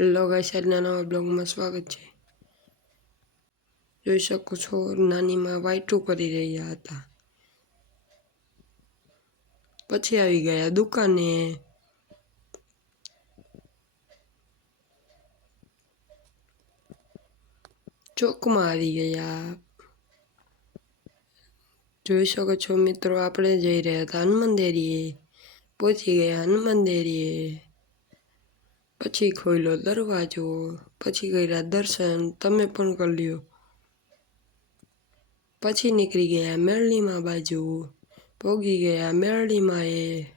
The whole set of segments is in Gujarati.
હેલો ગાઈસ, આજના નવા બ્લોગમાં સ્વાગત છે। જોઈ શકો છો નાનીમાં વાઈટું કરી રહ્યા હતા, પછી આવી ગયા દુકાને। ચોકમાં આવી ગયા। જોઈ શકો છો મિત્રો, આપણે જઈ રહ્યા હતા હનુમાન દેરીએ। પહોંચી ગયા હનુમાન દેરીએ, પછી ખોલ્યો દરવાજો, પછી કર્યા દર્શન। તમે પણ કરી લ્યો। પછી નીકળી ગયા મેરડીમાં બાજુ, પોગી ગયા મેરડીમાં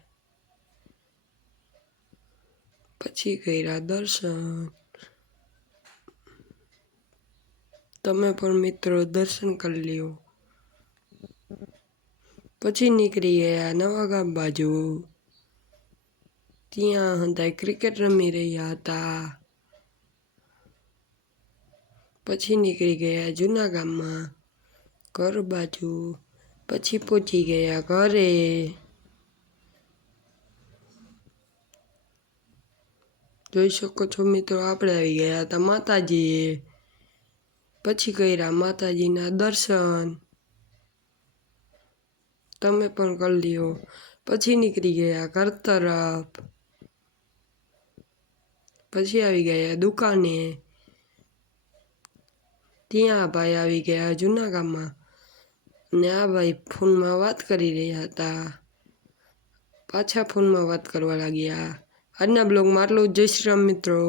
પછી કર્યા દર્શન। તમે પણ મિત્રો દર્શન કરી લ્યો। પછી નીકળી ગયા નવા ગામ બાજુ, ત્યાં હતા ક્રિકેટ રમી રહ્યા હતા। પછી નીકળી ગયા જૂના ગામમાં ઘર બાજુ, પછી પહોંચી ગયા ઘરે। જોઈ શકો છો મિત્રો, આપણે આવી ગયા હતા માતાજીએ, પછી કર્યા માતાજીના દર્શન। તમે પણ કરી લ્યો। પછી નીકળી ગયા ઘર તરફ, પછી આવી ગયા દુકાને, ત્યાં ભાઈ આવી ગયા જૂના ગામમાં, અને આ ભાઈ ફોનમાં વાત કરી રહ્યા હતા, પાછા ફોનમાં વાત કરવા લાગ્યા। આજના બ્લોગમાં આટલું જ। જય શ્રી રામ મિત્રો।